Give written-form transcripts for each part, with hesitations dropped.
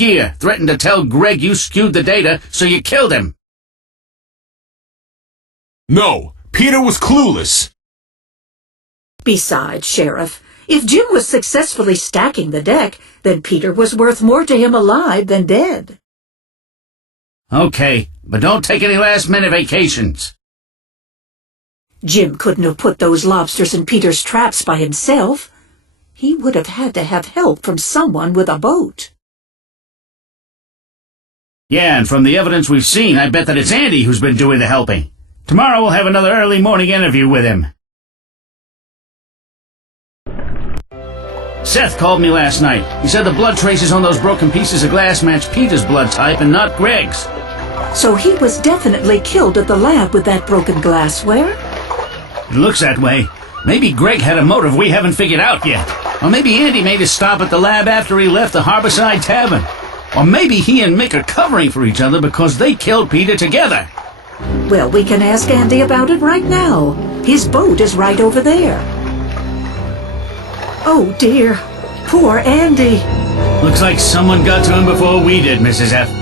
gear, threatened to tell Greg you skewed the data, so you killed him. No, Peter was clueless. Besides, Sheriff, if Jim was successfully stacking the deck, then Peter was worth more to him alive than dead. Okay, but don't take any last-minute vacations. Jim couldn't have put those lobsters in Peter's traps by himself. He would have had to have help from someone with a boat. Yeah, and from the evidence we've seen, I bet that it's Andy who's been doing the helping. Tomorrow we'll have another early morning interview with him. Seth called me last night. He said the blood traces on those broken pieces of glass match Peter's blood type and not Greg's. So he was definitely killed at the lab with that broken glassware? It looks that way. Maybe Greg had a motive we haven't figured out yet. Or maybe Andy made a stop at the lab after he left the Harborside Tavern. Or maybe he and Mick are covering for each other because they killed Peter together. Well, we can ask Andy about it right now. His boat is right over there. Oh, dear. Poor Andy. Looks like someone got to him before we did, Mrs. F.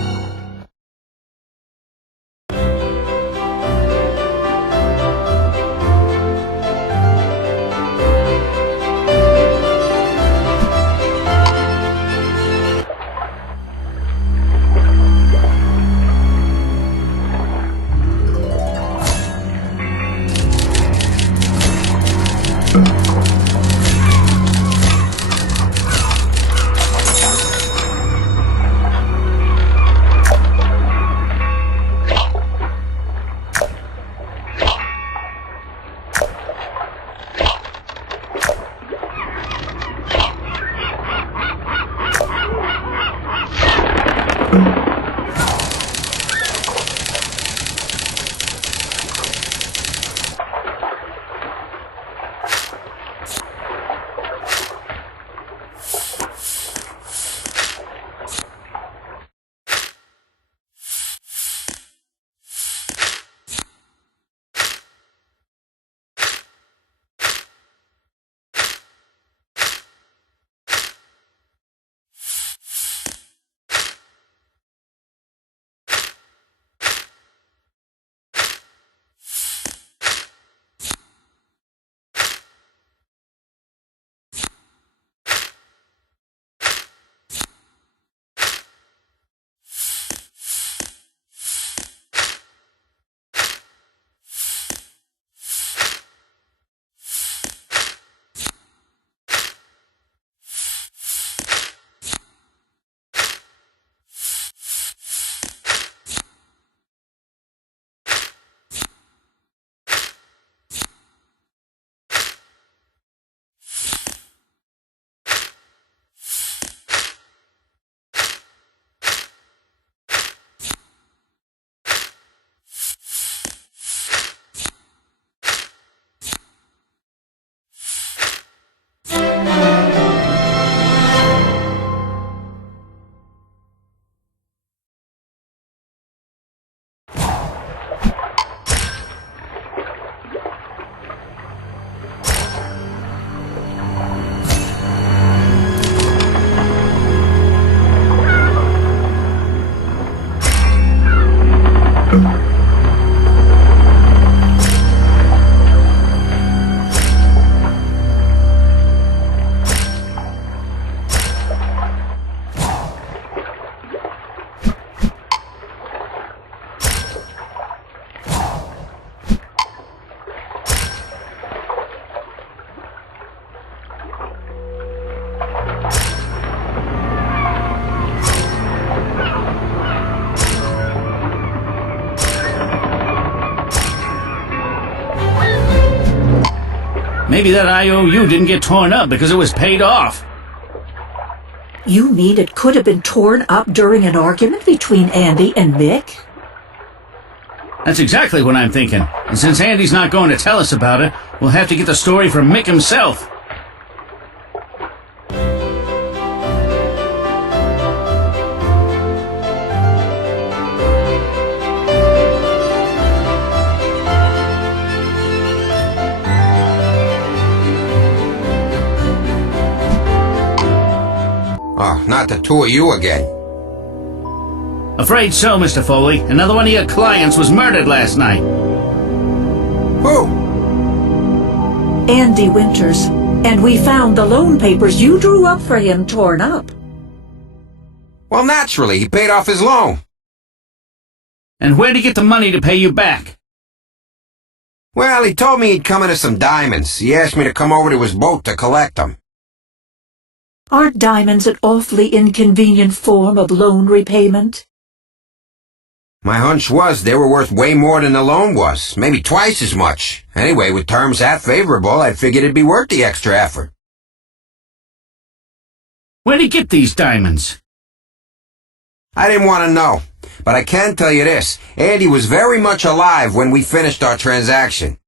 Maybe that IOU didn't get torn up because it was paid off. You mean it could have been torn up during an argument between Andy and Mick? That's exactly what I'm thinking. And since Andy's not going to tell us about it, we'll have to get the story from Mick himself. Oh, not the two of you again. Afraid so, Mr. Foley. Another one of your clients was murdered last night. Who? Andy Winters. And we found the loan papers you drew up for him torn up. Well, naturally, he paid off his loan. And where'd he get the money to pay you back? Well, he told me he'd come into some diamonds. He asked me to come over to his boat to collect them. Aren't diamonds an awfully inconvenient form of loan repayment? My hunch was they were worth way more than the loan was, maybe twice as much. Anyway, with terms that favorable, I figured it'd be worth the extra effort. Where'd he get these diamonds? I didn't want to know, but I can tell you this. Andy was very much alive when we finished our transaction.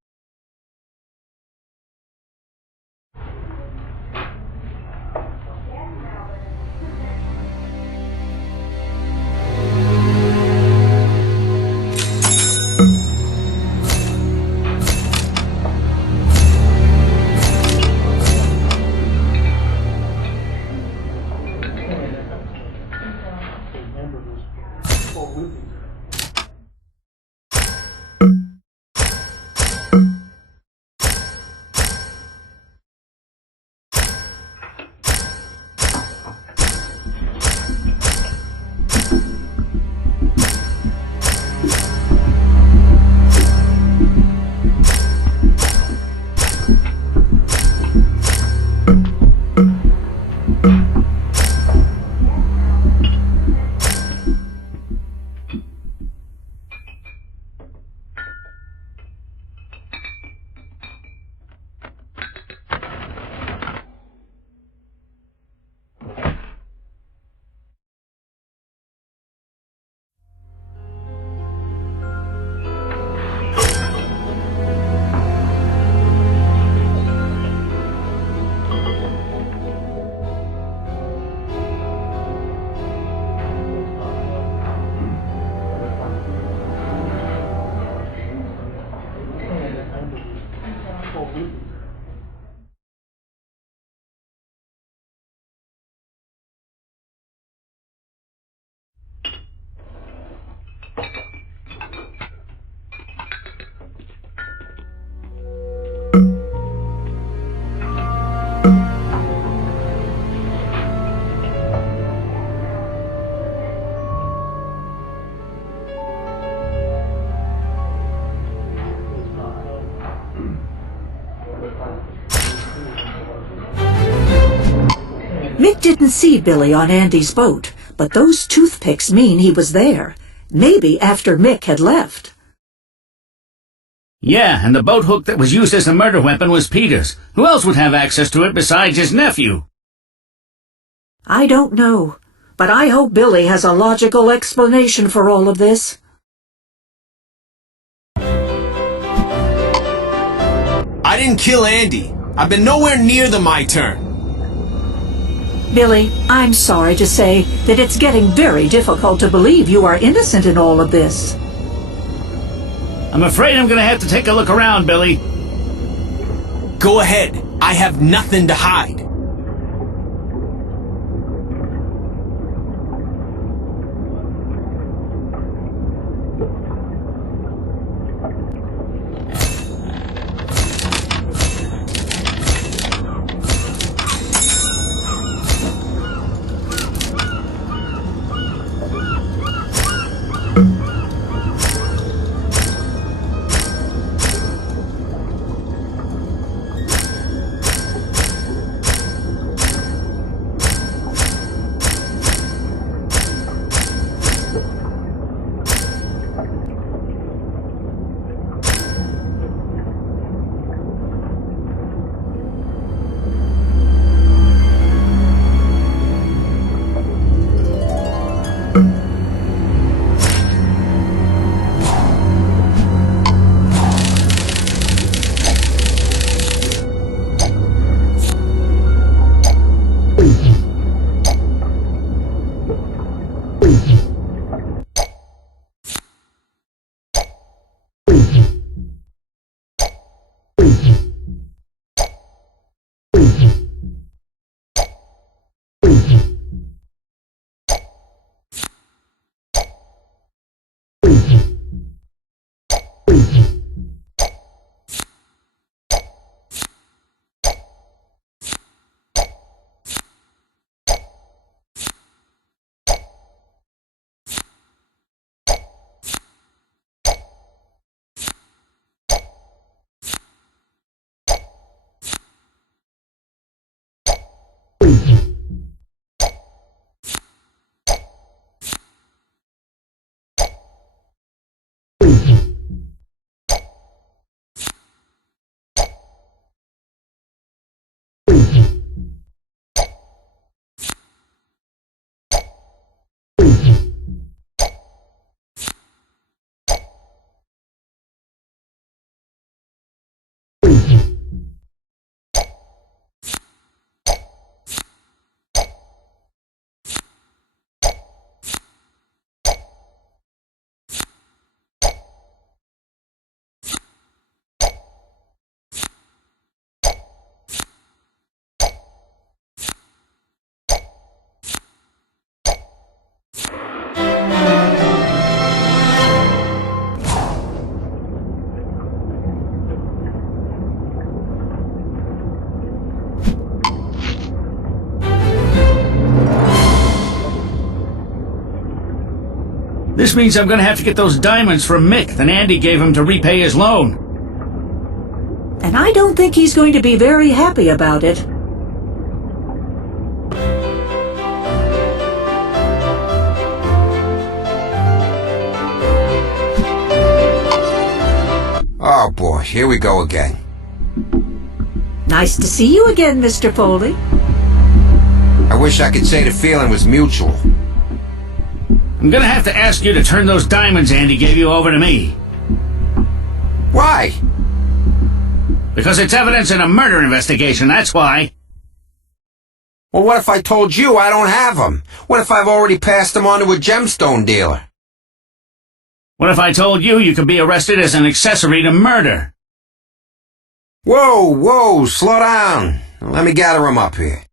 Mick didn't see Billy on Andy's boat, but those toothpicks mean he was there. Maybe after Mick had left. Yeah, and the boat hook that was used as a murder weapon was Peter's. Who else would have access to it besides his nephew? I don't know, but I hope Billy has a logical explanation for all of this. I didn't kill Andy. I've been nowhere near the My Turn. Billy, I'm sorry to say that it's getting very difficult to believe you are innocent in all of this. I'm afraid I'm gonna have to take a look around, Billy. Go ahead. I have nothing to hide. This means I'm gonna have to get those diamonds from Mick that Andy gave him to repay his loan. And I don't think he's going to be very happy about it. Oh boy, here we go again. Nice to see you again, Mr. Foley. I wish I could say the feeling was mutual. I'm gonna have to ask you to turn those diamonds Andy gave you over to me. Why? Because it's evidence in a murder investigation, that's why. Well, what if I told you I don't have them? What if I've already passed them on to a gemstone dealer? What if I told you you could be arrested as an accessory to murder? Whoa, slow down. Let me gather them up here.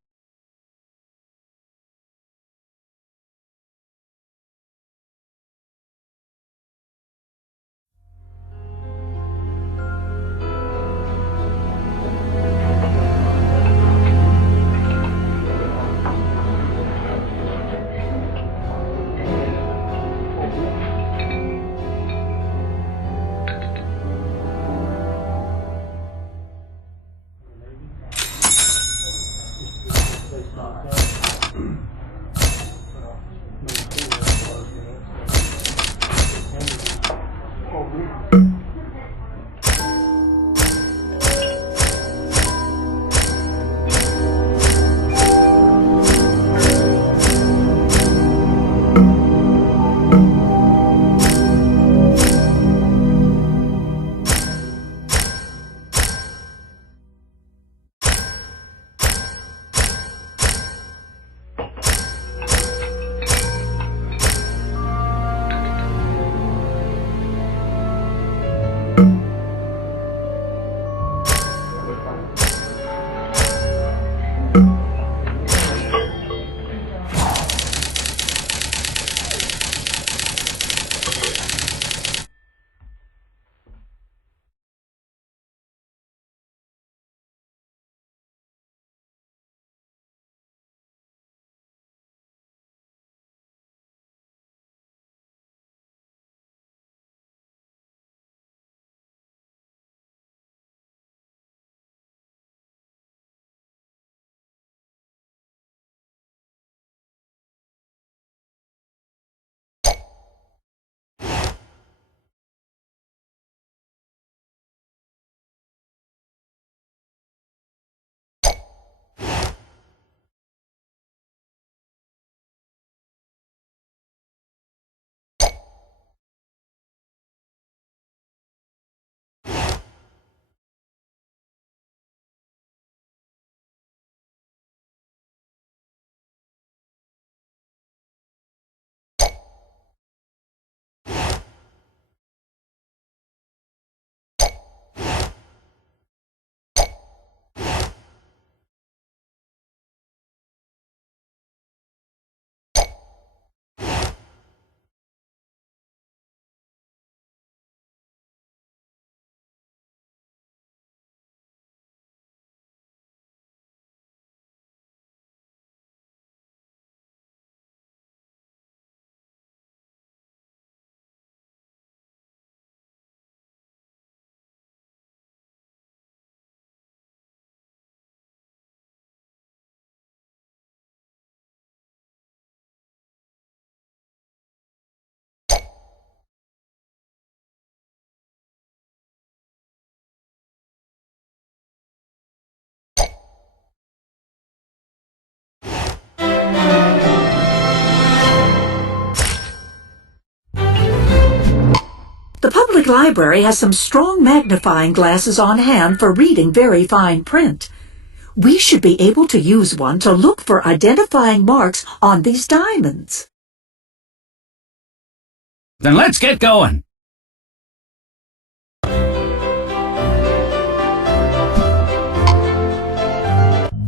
The public library has some strong magnifying glasses on hand for reading very fine print. We should be able to use one to look for identifying marks on these diamonds. Then let's get going.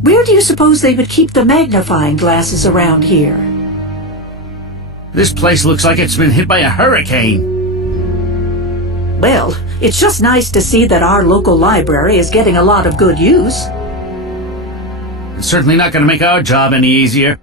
Where do you suppose they would keep the magnifying glasses around here? This place looks like it's been hit by a hurricane. Well, it's just nice to see that our local library is getting a lot of good use. It's certainly not going to make our job any easier.